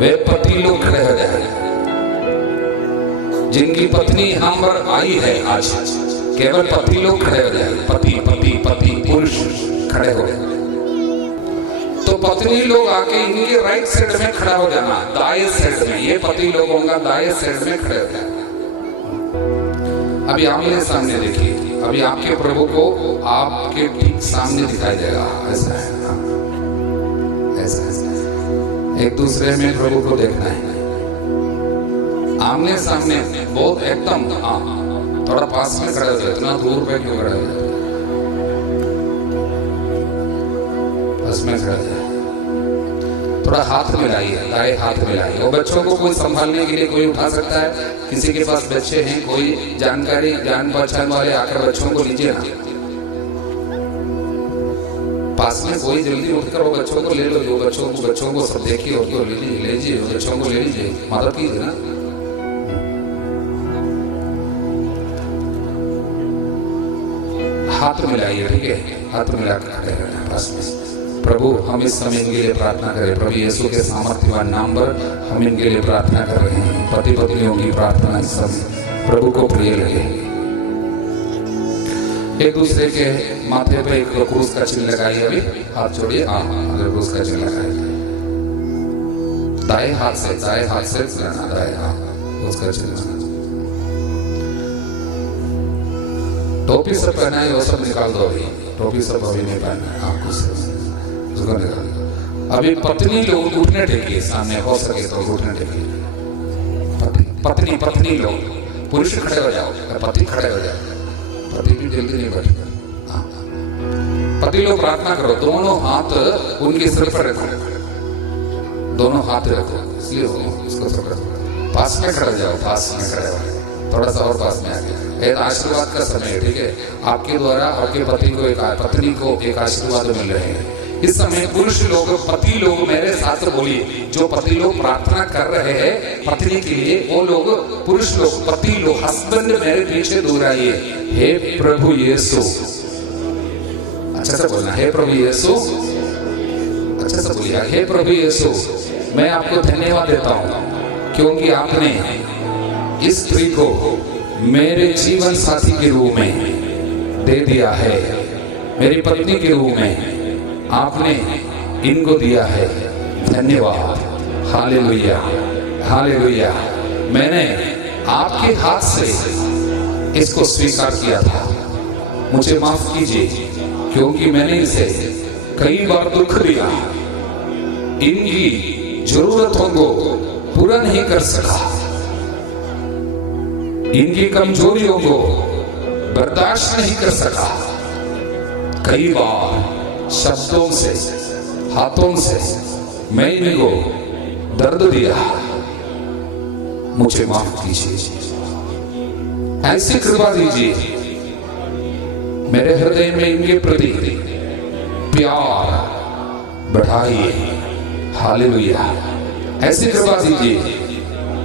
वे पति लोग खड़े हो जाए, जिनकी पत्नी यहाँ पर आई है आज, केवल पति लोग खड़े हो जाए। पति पति पति पुरुष खड़े हो गए तो पत्नी लोग आके इनके राइट साइड में खड़ा हो जाना, दाएं साइड में। ये पति लोगों का दाएं साइड में खड़े हो जाए। अभी आमने सामने देखिए, अभी आपके प्रभु को आपके ठीक सामने दिखाई देगा। ऐसा है, ऐसा ऐसा एक दूसरे में प्रभु को देखना है, आमने सामने, बहुत एकदम। थोड़ा पास में खड़े हो जाए, इतना दूर पे क्यों खड़े हो जाए, पास में खड़े हो जाए। थोड़ा हाथ मिलाइए, दाएं हाथ मिलाइए। और बच्चों को कोई संभालने के लिए कोई उठा सकता है, किसी के पास बच्चे हैं, कोई जानकारी जान पहचान वाले आकर बच्चों को लीजिए ना, पास में कोई जल्दी उठकर वो बच्चों को ले लो। जो बच्चों को सब देखिए, उनको ले लीजिए, बच्चों को ले लीजिए, मदद कीजिए ना। हाथ मिलाइए, ठीक है, हाथ मिलाकर खड़े रहना पास में। प्रभु हम इस समय इनके लिए प्रार्थना करें, प्रभु यीशु के सामर्थ्यवान नाम पर हम इनके लिए प्रार्थना कर रहे हैं। पति पत्नियों की प्रार्थना इस समय प्रभु को प्रिय लगे। एक दूसरे के माथे पे एक क्रूस का चिन्ह लगाइए, अभी हाथ जोड़िए, क्रूस का चिन्ह लगाइए। दाएं हाथ से लगाना, दाएं हाथ उसका चिन्ह। टोपी सब पहना है, वो सब निकाल दो अभी, टोपी सब अभी नहीं पहना है आपको, उसको निकाल दो। अभी पत्नी लोग घुटने टेकिए, सामने हो सके तो घुटने टेकिए। पत्नी पत्नी लोग, पुरुष खड़े हो जाओ, पति खड़े हो जाओ, पति भी जल्दी नहीं बैठेगा। पति लोग प्रार्थना करो, दोनों हाथ उनके सिर पर रखो, दोनों हाथ रखो, इसलिए उसको पकड़ो। पास में खड़े जाओ, पास में खड़े हो, थोड़ा सा और पास में आ गया। एक आशीर्वाद का समय है, ठीक है, आपके द्वारा आपके पति को पत्नी को एक आशीर्वाद मिल रहे हैं इस समय। पुरुष लोग, पति लोग मेरे साथ बोलिए, जो पति लोग प्रार्थना कर रहे हैं पत्नी के लिए, वो लोग, पुरुष लोग, पति लोग, हस्बैंड मेरे पीछे दूर आइए। हे प्रभु यीशु, अच्छा से बोलना, हे प्रभु यीशु, अच्छा से बोलिए, हे प्रभु यीशु, मैं आपको धन्यवाद देता हूँ क्योंकि आपने इस स्त्री को मेरे जीवन साथी के रूप में दे दिया है, मेरी पत्नी के रूप में आपने इनको दिया है। धन्यवाद, हालेलुया, हालेलुया। मैंने आपके हाथ से इसको स्वीकार किया था, मुझे माफ कीजिए क्योंकि मैंने इसे कई बार दुख दिया, इनकी जरूरतों को पूरा नहीं कर सका, इनकी कमजोरियों को बर्दाश्त नहीं कर सका। कई बार शब्दों से, हाथों से मैं इनको दर्द दिया, मुझे माफ कीजिए, ऐसी कृपा दीजिए, मेरे हृदय में इनके प्रति प्यार बढ़ाइए। हालेलुया, ऐसी कृपा दीजिए,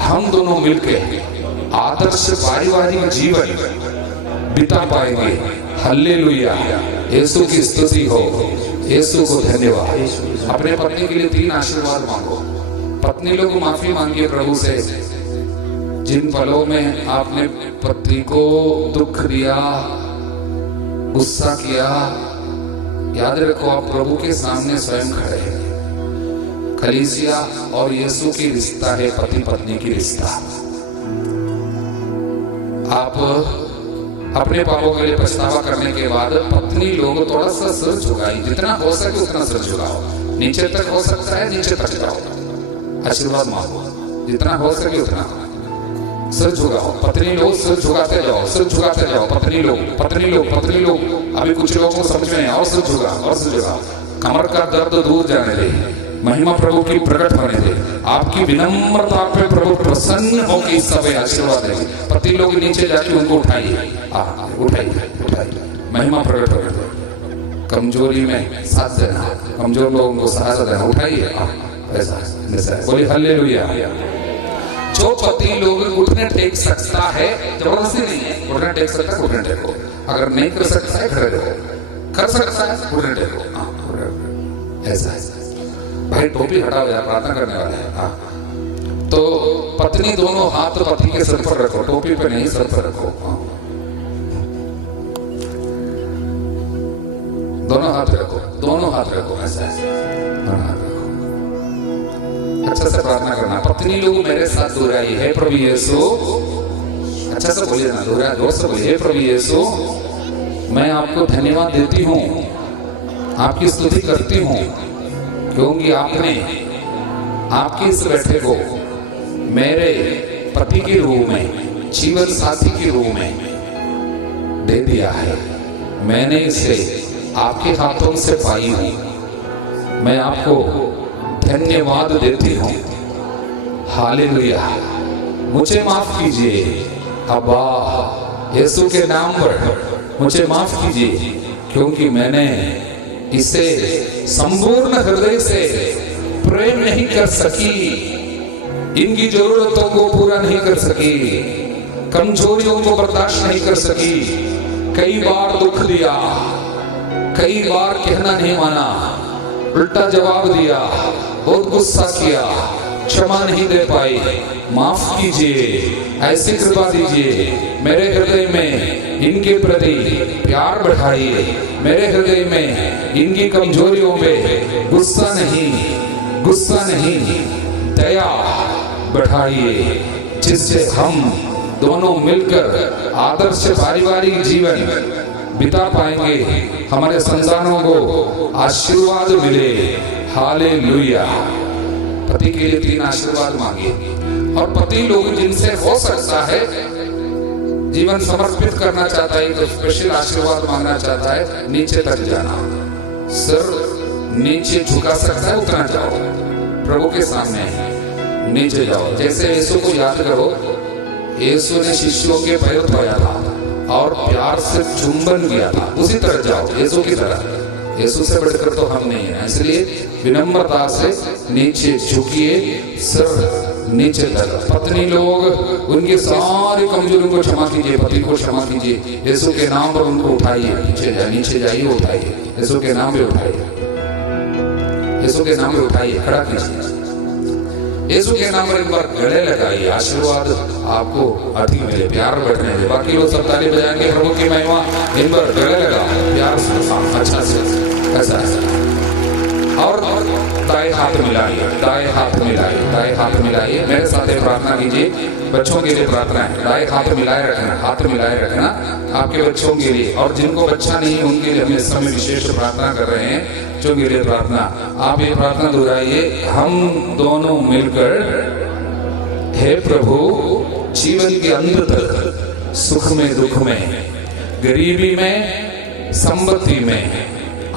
हम दोनों मिलकर आदर्श पारिवारिक जीवन बिता पाएंगे। हालेलुया, यीशु की स्तुति हो, यीशु को धन्यवाद। अपने पत्नी के लिए 3 आशीर्वाद मांगो। पत्नी लोग माफी मांगिए प्रभु से, जिन पलों में आपने पति को दुख दिया, गुस्सा किया, याद रखो आप प्रभु के सामने स्वयं खड़े हैं। कलीसिया और यीशु की रिश्ता है पति पत्नी की रिश्ता। आप अपने पापों के लिए पछतावा करने के बाद पत्नी लोग थोड़ा सा सिर झुकाई, जितना हो सके उतना सिर झुकाओ, नीचे तक हो सकता है नीचे तक जाओ, आशीर्वाद मांगो, जितना हो सके उतना सिर झुकाओ। पत्नी लोग सिर झुकाते जाओ, सिर झुकाते जाओ, पत्नी लोग, पत्नी लोग, पत्नी लोग। अभी कुछ लोगों को समझ में और सिर झुका, और सिर झुका, कमर का दर्द दूर जाने दे, महिमा प्रभु की प्रकट होने दे, आपकी विनम्रता पे प्रभु प्रसन्न होकर इस समय आशीर्वाद देंगे। पति लोग नीचे जाके उनको उठाइए, उठाइए, उठाइए, महिमा प्रकट होने दे। कमजोरी में साथ देना, कमजोर लोगों को सहारा देना, उठाइए, ऐसा बोलिए हालेलुया। जो पति लोग घुटने टेक सकता है, जबरदस्ती नहीं है, घुटने टेक सकता है घुटने टेको, अगर नहीं कर सकता है खड़े रहो, कर सकता है घुटने टेको, ऐसा। भाई टोपी हटाओ यार, प्रार्थना करने वाले हैं। तो पत्नी दोनों हाथ पति के सर पर रखो, टोपी पे नहीं, सर पर रखो। दोनों हाथ रखो, दोनों हाथ रखो, ऐसा दोनों हाथ रखो। अच्छा से प्रार्थना करना, पत्नी लोग मेरे साथ दोहराइए, हे प्रभु यीशु, अच्छा से बोलिए ना, दोहरा जोर से बोलिए, हे प्रभु यीशु, मैं आपको धन्यवाद देती हूँ, आपकी स्तुति करती हूँ, क्योंकि आपने आपके इस बेटे को मेरे पति के रूप में, जीवन साथी के रूप में दे दिया है। मैंने इसे आपके हाथों से पाई हूँ, मैं आपको धन्यवाद देती हूँ। हालेलुया। मुझे माफ कीजिए अब्बा, यीशु के नाम पर मुझे माफ कीजिए, क्योंकि मैंने इसे संपूर्ण हृदय से प्रेम नहीं कर सकी, इनकी जरूरतों को पूरा नहीं कर सकी, कमजोरियों को बर्दाश्त नहीं कर सकी, कई बार दुख दिया, कई बार कहना नहीं माना, उल्टा जवाब दिया, बहुत गुस्सा किया, क्षमा नहीं दे पाई। माफ कीजिए, ऐसी कृपा दीजिए, मेरे हृदय में इनके प्रति प्यार बढ़ाइए, मेरे हृदय में इनकी कमजोरियों में गुस्सा नहीं, दया बढ़ाइए, जिससे हम दोनों मिलकर आदर्श पारिवारिक जीवन बिता पाएंगे, हमारे संतानों को आशीर्वाद मिले। हालेलुया। पति के लिए 3 आशीर्वाद मांगिए, और पति लोग जिनसे हो सकता है जीवन समर्पित करना चाहता है, तो स्पेशल आशीर्वाद मांगना चाहता है, नीचे तक जाना, सिर नीचे झुका सकता है, उतना जाओ प्रभु के सामने, नीचे जाओ। जैसे यीशु को याद करो, यीशु ने शिष्यों के पैर धोया था और प्यार से चुंबन किया था, उसी तरह जाओ, यीशु की तरह। यीशु से बढ़कर तो हम नहीं है, इसलिए विनम्रता से नीचे झुकिए, सिर नीचे तक। पत्नी लोग उनकी सारी कमजोरियों को क्षमा कीजिए, पति को क्षमा कीजिए, यीशु के नाम पर उनको उठाइए, नीचे जाइए, उठाइए, यीशु के नाम पे उठाइए, यीशु के नाम पे उठाइए, खड़ा कीजिए, यीशु के नाम पर एक बार गले लगाइए, आशीर्वाद आपको अधिक मिले, प्यार बढ़ने दे। बाकी लोग सब ताली बजाएंगे, प्रभु की महिमा, इन पर गले लगा प्यार से, अच्छा से, ऐसा और दाएं हाथ मिलाइए, दाएं हाथ मिलाइए, दाएं हाथ मिलाइए। मेरे साथ प्रार्थना कीजिए, बच्चों के लिए प्रार्थना है, दाएं हाथ मिलाए रखना, हाथ मिलाए रखना आपके बच्चों के लिए, और जिनको बच्चा नहीं उनके लिए हम इस समय विशेष प्रार्थना कर रहे हैं, बच्चों के लिए प्रार्थना। आप ये प्रार्थना दोहराइए, हम दोनों मिलकर, हे प्रभु, जीवन के अंत तक, सुख में दुख में, गरीबी में संपत्ति में,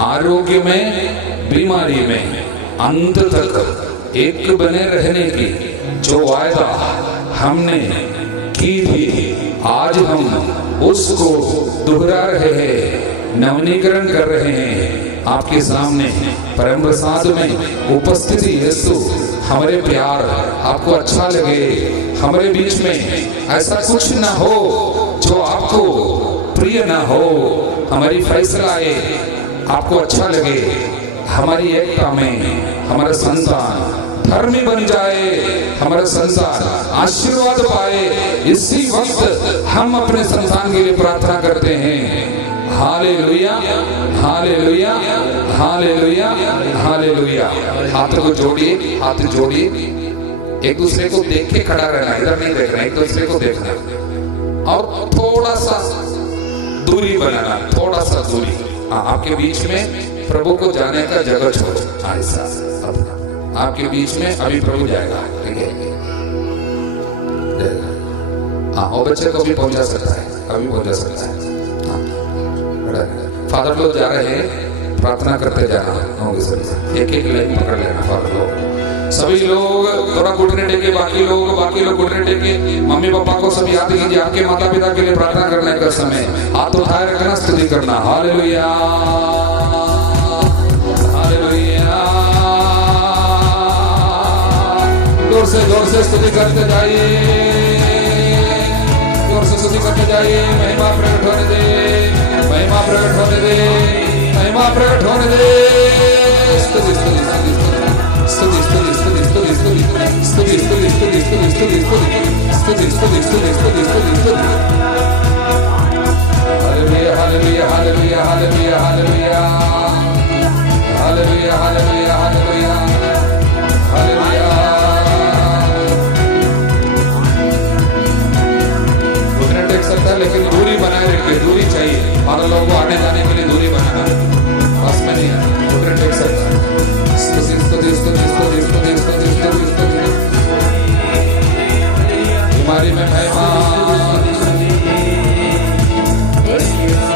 आरोग्य में बीमारी में, अंत तक एक बने रहने की जो वायदा हमने की थी, आज हम उसको दोहरा रहे हैं, नवीनीकरण कर रहे हैं आपके सामने। परम प्रसाद में उपस्थिति यीशु, हमारे प्यार आपको अच्छा लगे, हमारे बीच में ऐसा कुछ ना हो जो आपको प्रिय ना हो, हमारी फैसलाएं आपको अच्छा लगे, हमारी एकता में हमारा संतान धर्मी बन जाए, हमारा संतान आशीर्वाद पाए, इसी वक्त हम अपने संतान के लिए प्रार्थना करते हैं। Hallelujah, hallelujah, hallelujah, hallelujah. हाथ को जोड़िए, हाथ जोड़िए, एक दूसरे को देख के खड़ा रहना, इधर नहीं देखना, एक दूसरे को देखना, और थोड़ा सा दूरी बनाना, थोड़ा सा दूरी। आपके बीच में प्रभु को जाने का जगह छोड़ो, ऐसा आपके बीच में अभी प्रभु जाएगा, ठीक है? और बच्चे को भी पहुंचा सकता है, अभी पहुंचा सकता है। फादर लोग जा रहे हैं, प्रार्थना करते जाना, एक एक लाइन पकड़ लेना। फादर लोग, सभी लोग थोड़ा घुटने टेके, बाकी लोग घुटने टेके, मम्मी पापा को सब याद कीजिए, आपके माता पिता के लिए प्रार्थना करने का समय, हाथ उठाए रखना, स्तुति करना। हालेलुया, हालेलुया, जोर से स्तुति करते जाइए, जोर से स्तुति करते जाइए। महिमा प्रकट होने दे, महिमा प्रकट होने दे, महिमा प्रकट होने दे। स्तुति स्तुति स्तुति स्तुति स्तुति स्तुति स्तुति स्तुति स्तुति स्तुति स्तुति स्तुति स्तुति स्तुति स्तुति स्तुति स्तुति। Hallelujah hallelujah hallelujah hallelujah hallelujah hallelujah hallelujah hallelujah hallelujah. घुटने टेक सकता है लेकिन दूरी बनाए रखिए, दूरी चाहिए। हमारे लोगों को आने जाने के लिए दूरी बनाना बस में नहीं है, घुटने टेक सकता है। स्तुति स्तुति स्तुति स्तुति स्तुति स्तुति स्तुति स्तुति। तुम्हारी में महिमा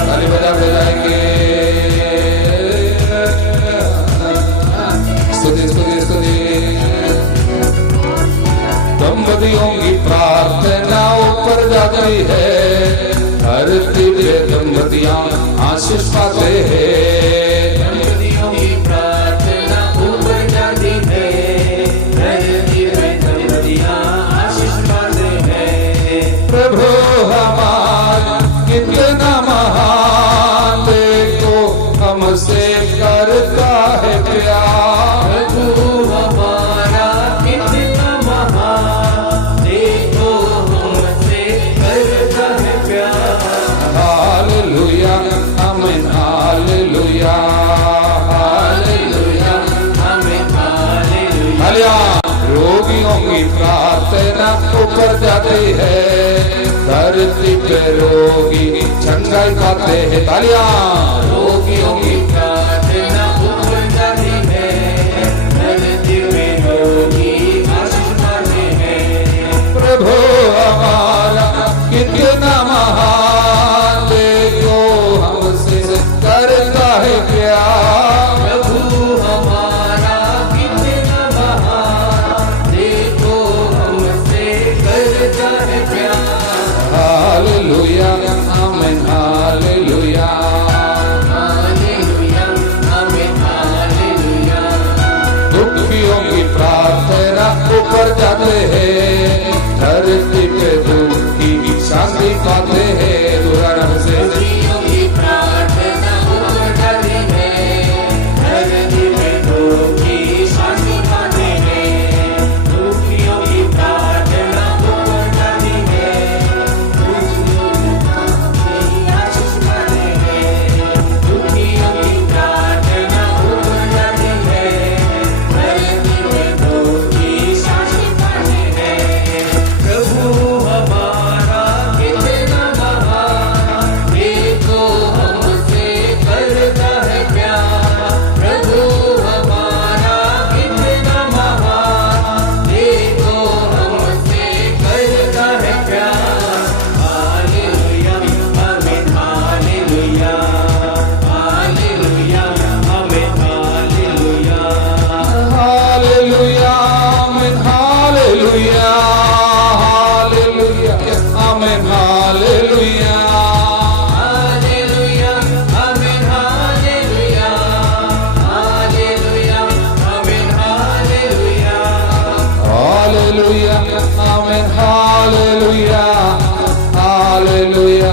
ताली बजा बजाएंगे। स्तुति स्तुति स्तुति। दंपतियों की प्रार्थना ऊपर जाती है, धरती पे दंपतियां आशीष पाते हैं। दंपतियों की प्रार्थना ऊपर जाती है, धरती पे दंपतियां आशीष पाते हैं। प्रभु हमारा कितना महान, देखो हमसे करता है प्यार। प्रभु हमारा कितना महान, देखो हमसे करता है प्यार। हालेलुया आमीन हालेलुया हालेलुया आमीन हालेलुया। हालेलुया। रोगियों की प्रार्थना ऊपर जाती है, धरती पे रोगी चंगाई पाते हैं। तालियां। रोगियों की प्रार्थना ऊपर जाती है, धरती पे रोगी आशीष पाते हैं। प्रभु हमारा कितना महान, देखो हमसे करता है प्यार। प्रभु हमारा कितना महान, देखो हमसे करता है प्यार। हालेलुया आमीन हालेलुया हालेलुया आमीन हालेलुया। दुखियों की प्रार्थना ऊपर जाते हैं, धरती पे दुखी शांति पाते हैं। दुराना से दुखियों की प्रार्थना ऊपर जाती है, धरती पे दुखी शांति पाते हैं। दुखियों की प्रार्थना ऊपर जाती है, दुखियों की आशीष पाते हैं। दुखियों की प्रार्थना ऊपर जाती है, धरती पे दुखी शांति पाते हैं। प्रभु हमारा कितना महान, देखो हमसे करता है प्यार। प्रभु हमारा कितना महान, देखो हमसे करता है प्यार। हालेलुया आमीन हालेलुया हालेलुया आमीन हालेलुया। हालेलुया आमीन हालेलुया हालेलुया आमीन हालेलुया हालेलुया आमीन हालेलुया हालेलुया आमीन हालेलुया। हालेलुया आमीन हालेलुया हालेलुया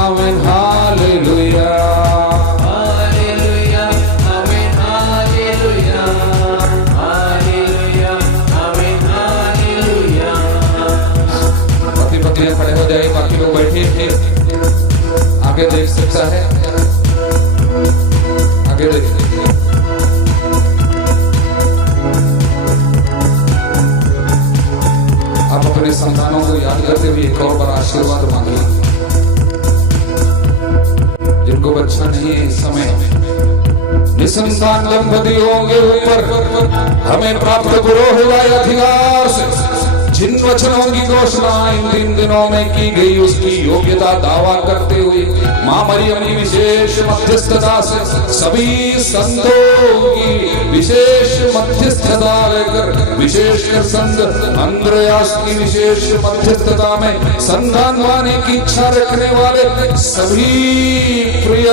आमीन हालेलुया। हालेलुया आमीन हालेलुया हालेलुया आमीन हालेलुया। पति पत्नी खड़े हो जाए, बाकी लोग बैठे थे। आगे देख सकता है, आगे देख। आप अपने संतानों को याद करते हुए एक और बार आशीर्वाद मांगिए। जिनको बच्चा नहीं है इस समय, निसंतान दंपतियों के ऊपर हमें प्राप्त पुरोहित अधिकार से जिन वचनों की घोषणा इन 3 दिनों में की गई, उसकी योग्यता दावा करते हुए मां मरियम की विशेष मध्यस्थता से सभी संतों की विशेष मध्यस्थता लेकर, विशेषकर संत अंद्रयास की विशेष मध्यस्थता में संतान पाने की इच्छा रखने वाले सभी प्रिय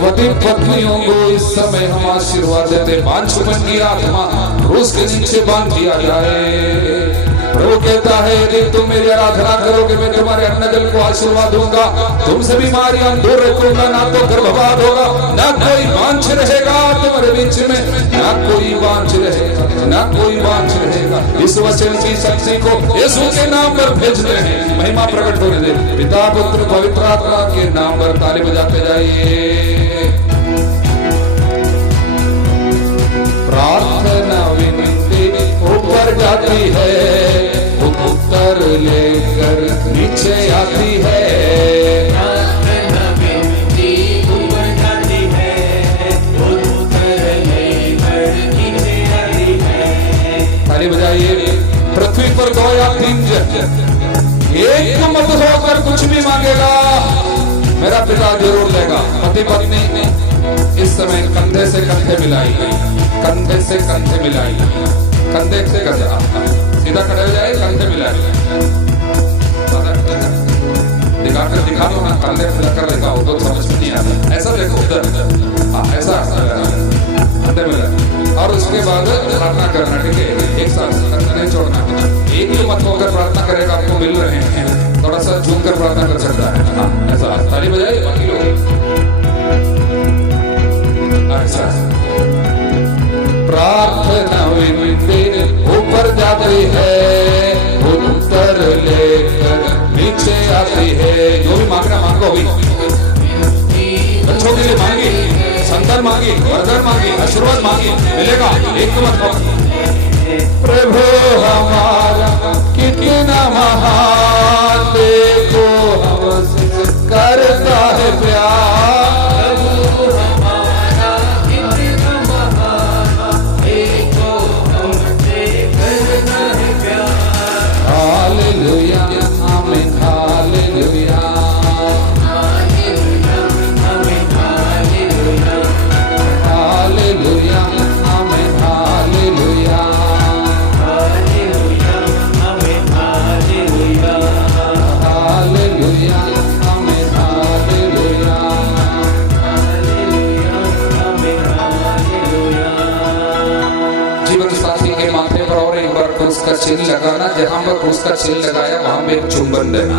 पति पत्नियों को इस समय हम आशीर्वाद देते। बांझपन की आत्मा क्रूस के नीचे बांध दिया जाए। प्रभु कहता है यदि तुम मेरी आराधना करोगे मैं तुम्हारे अन्न जल को आशीर्वाद दूंगा, तुमसे बीमारियां दूर रखूंगा, ना तो गर्भपात होगा, ना कोई वांछ रहेगा तुम्हारे बीच में, ना कोई वांछ रहेगा, ना कोई वांछ रहेगा। इस वचन की शक्ति को यीशु के नाम पर भेजते हैं, महिमा प्रकट होने दे। पिता पुत्र पवित्र आत्मा के नाम पर ताली बजाते जाइए। प्रार्थना विनती ऊपर जाती है, उत्तर लेकर नीचे आती है। प्रार्थना विनती ऊपर जाती है, उत्तर लेकर नीचे आती है। ताली बजाइए। पृथ्वी पर 2 या 3 जन एक मत होकर कुछ भी मांगेगा मेरा पिता जरूर देगा। पति पत्नी इस समय कंधे से कंधे मिलाई, कंधे से कंधे मिलाई, कंधे से कंधे सीधा खड़े हो जाए, कंधे मिलाए, दिखा दो ना, कंधे मिलाकर दिखाओ तो समझ में नहीं आता। ऐसा देखो उधर, ऐसा कंधे मिलाए और उसके बाद प्रार्थना करना, ठीक है? एक साथ कंधे नहीं छोड़ना, एक ही मत होकर प्रार्थना करेगा। आपको मिल रहे हैं, थोड़ा सा झूम कर प्रार्थना कर सकता है। ऐसा ताली बजाइए बाकी लोग। ऐसा प्रार्थना विनती ऊपर जाती है, उत्तर लेकर नीचे आती है। जो भी मांगना मांगो, भी बच्चों के लिए मांगी, संतान मांगी, वरदान मांगी, आशीर्वाद मांगी, मिलेगा। एक मत हो। प्रभु हमारा कितना महान, देखो हमसे करता है प्यार। हालेलुया, आमीन, हालेलुया, हालेलुया, आमीन, हालेलुया, हालेलुया, आमीन, हालेलुया, जीवन साथी के माथे पर और एक बार क्रूस का चिन्ह लगाना, जहां पर क्रूस का चिन्ह लगाया वहां पे एक चुंबन देना।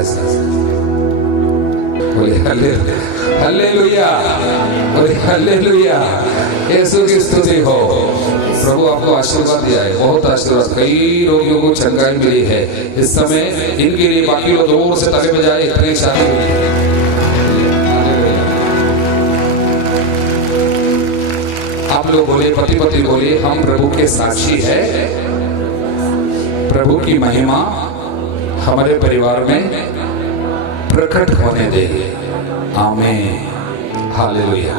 ऐसा बोले हालेलुया, बोले हालेलुया, यीशु की स्तुति हो। प्रभु आपको आशीर्वाद दिया है, बहुत आशीर्वाद। कई रोगियों को चंगाई मिली है इस समय, इनके लिए बाकी लोग दूर से ताली बजाए, इतनी शादी हुई है। आप लोग बोले, पति पति बोले, हम प्रभु के साक्षी है। प्रभु की महिमा हमारे परिवार में प्रकट होने देगी। आमीन, हालेलुया।